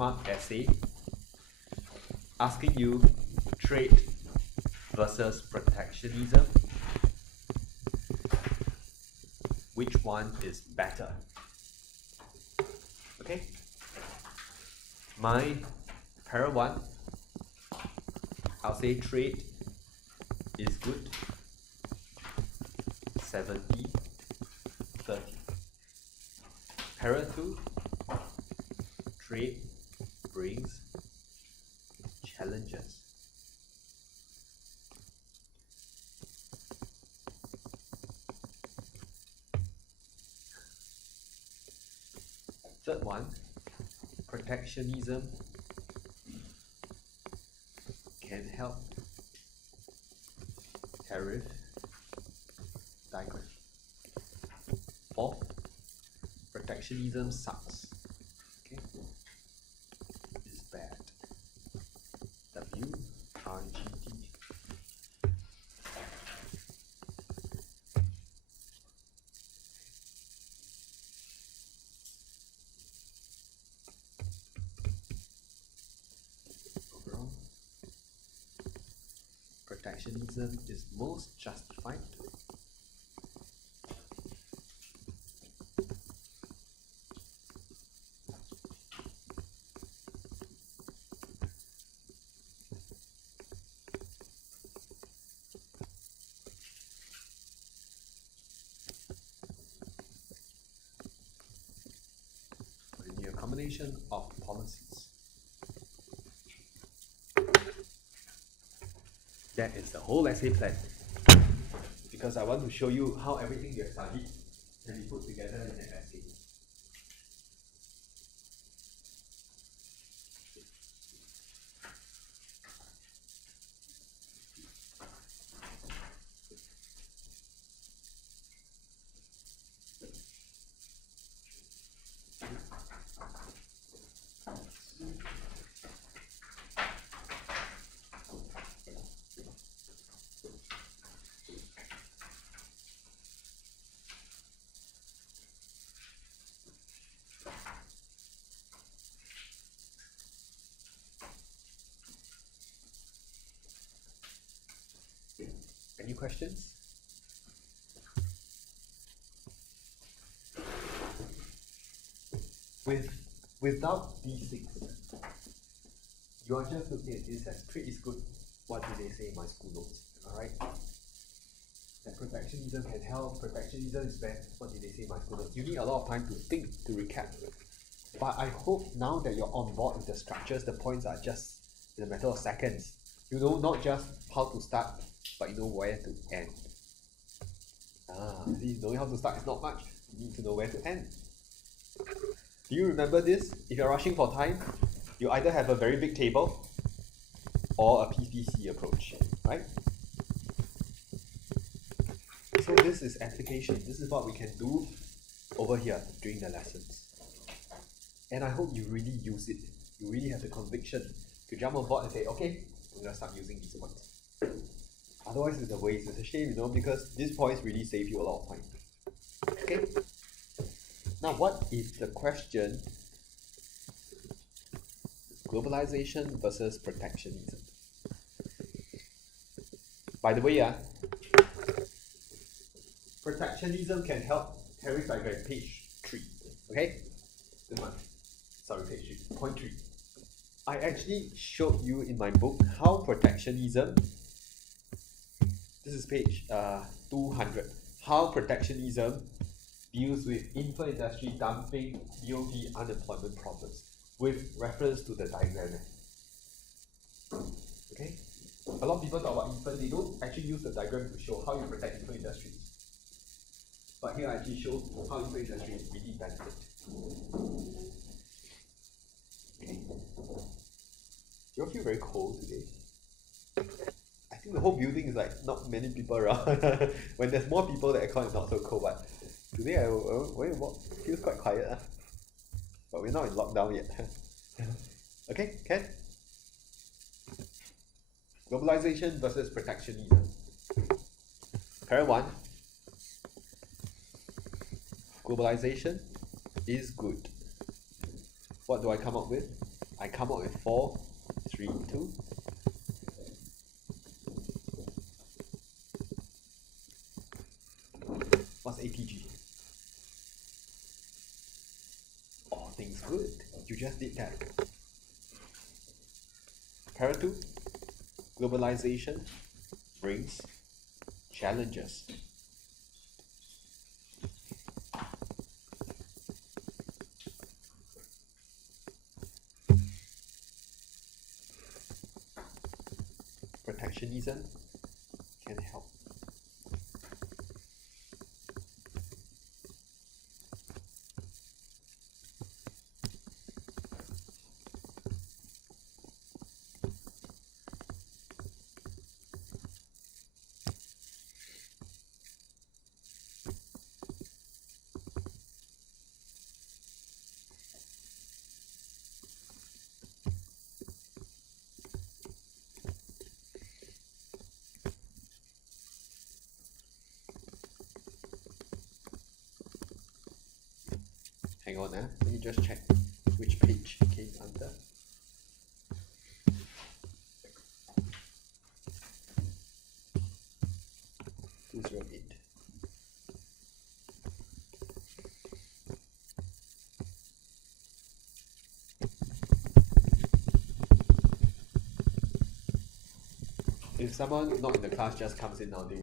mark essay asking you trade versus protectionism. Which one is better? Okay. My para 1, I'll say trade is good. 70-30. Para 2, trade brings challenges. Third one, protectionism can help. Tariff diagram. 4, protectionism sucks. Okay, it's bad. WRGT. Overall, protectionism is most justified. A combination of policies. That is the whole essay plan. Because I want to show you how everything you have studied can be put together in an essay. Any questions? Without these things, you are just looking at this as trade is good. What do they say in my school notes? Alright? That protectionism can help, protectionism is bad. What did they say in my school notes? You need a lot of time to think, to recap. But I hope now that you're on board with the structures, the points are just in a matter of seconds. You know not just how to start, but you know where to end. See, knowing how to start is not much. You need to know where to end. Do you remember this? If you're rushing for time, you either have a very big table or a PPC approach, right? So this is application. This is what we can do over here during the lessons. And I hope you really use it. You really have the conviction to jump on board and say, okay, I'm going to start using these points. Otherwise it's a waste, it's a shame, you know, because these points really save you a lot of time. Okay? Now what is the question? Globalization versus protectionism. By the way, protectionism can help. Tariff diagram, page 3. Okay? This one. Sorry, page 3. Point 3. I actually showed you in my book how protectionism, this is page 200, how protectionism deals with inter-industry dumping, BOP unemployment problems with reference to the diagram. Okay? A lot of people talk about infant, they don't actually use the diagram to show how you protect infant industries. But here I actually show how infant industries really benefit. Okay. Do you all feel very cold today? I think the whole building is like not many people around. When there's more people, the aircon is not so cold, but today it feels quite quiet. But we're not in lockdown yet. Okay, Ken? Globalization versus protectionism. Para 1. Globalization is good. What do I come up with? I come up with 4, 3, 2. What's ATG? All things good. You just did that. Comparative, globalization brings challenges. Protectionism can help. Hang on, let me just check which page it came under. (208). If someone not in the class just comes in now, they